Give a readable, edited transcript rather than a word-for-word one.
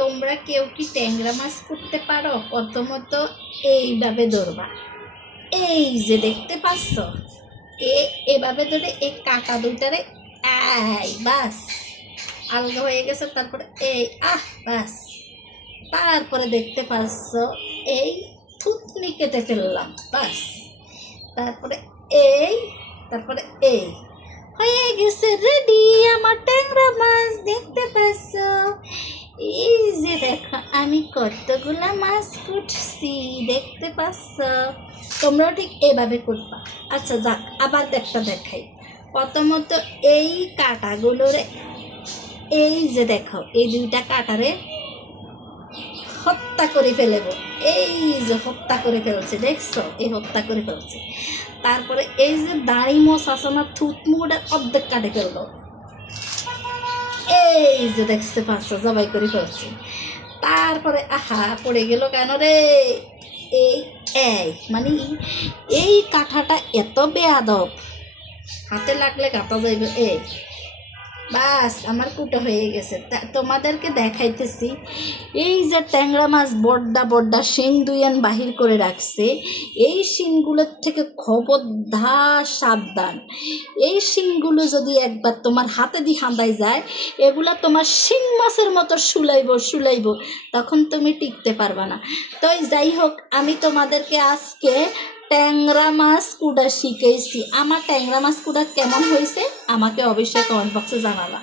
তোমরা কেউ কি ট্যাংরা মাছ করতে পারো? প্রথমত এইভাবে ধরবা, এই যে দেখতে পাচ্ছ, এভাবে ধরে এই কাঁটা দুইটারে বাস আলগা হয়ে গেছে। তারপরে এই বাস, তারপরে দেখতে পাচ্ছ এই থুতনি কেটে ফেললাম, বাস। তারপরে তারপরে হয়ে গেছে রেডি আমার ট্যাংরা মাছ। দেখতে পাচ্ছ, এই যে দেখো আমি কতগুলা মাছ কুটছি, দেখতে পাচ্ছ। তোমরাও ঠিক এভাবে করবা। আচ্ছা যাক, আবার একটা দেখাই। প্রথমত এই কাঁটাগুলোরে, এই যে দেখো এই দুইটা কাঁটারে হত্যা করে ফেলব। এই যে হত্যা করে ফেলছে, দেখছো, এই হত্যা করে ফেলছে। তারপরে এই যে দাড়ি মোছ আছে না, থুতমুটা অর্ধেক কাটে ফেলবো। এই যে দেখতে পাচ্ছ, জবাই করে ফেলছে। তারপরে পড়ে গেল কেন রে, মানে এই কাঁঠাটা এত বেয়াদব, হাতে লাগলে গাঁথা যাইবে। বাস আমার কুটো হয়ে গেছে। তোমাদেরকে দেখাইতেছি, এই যে ট্যাংরা মাছ বড্ডা বড্ডা শিং দুইয়ান বাহির করে রাখছে, এই শিংগুলোর থেকে খবরদার সাবধান। এই শিংগুলো যদি একবার তোমার হাতে দিয়ে হাঁদাই যায়, এগুলো তোমার শিং মাছের মতো শুলাইব, তখন তুমি টিকতে পারবা না। তো যাই হোক, আমি তোমাদেরকে আজকে ট্যাংরা মাছ কুড়া শিখেছি। আমার ট্যাংরা মাছ কুড়া কেমন হয়েছে আমাকে অবশ্যই কমেন্ট বক্সে জানাবা।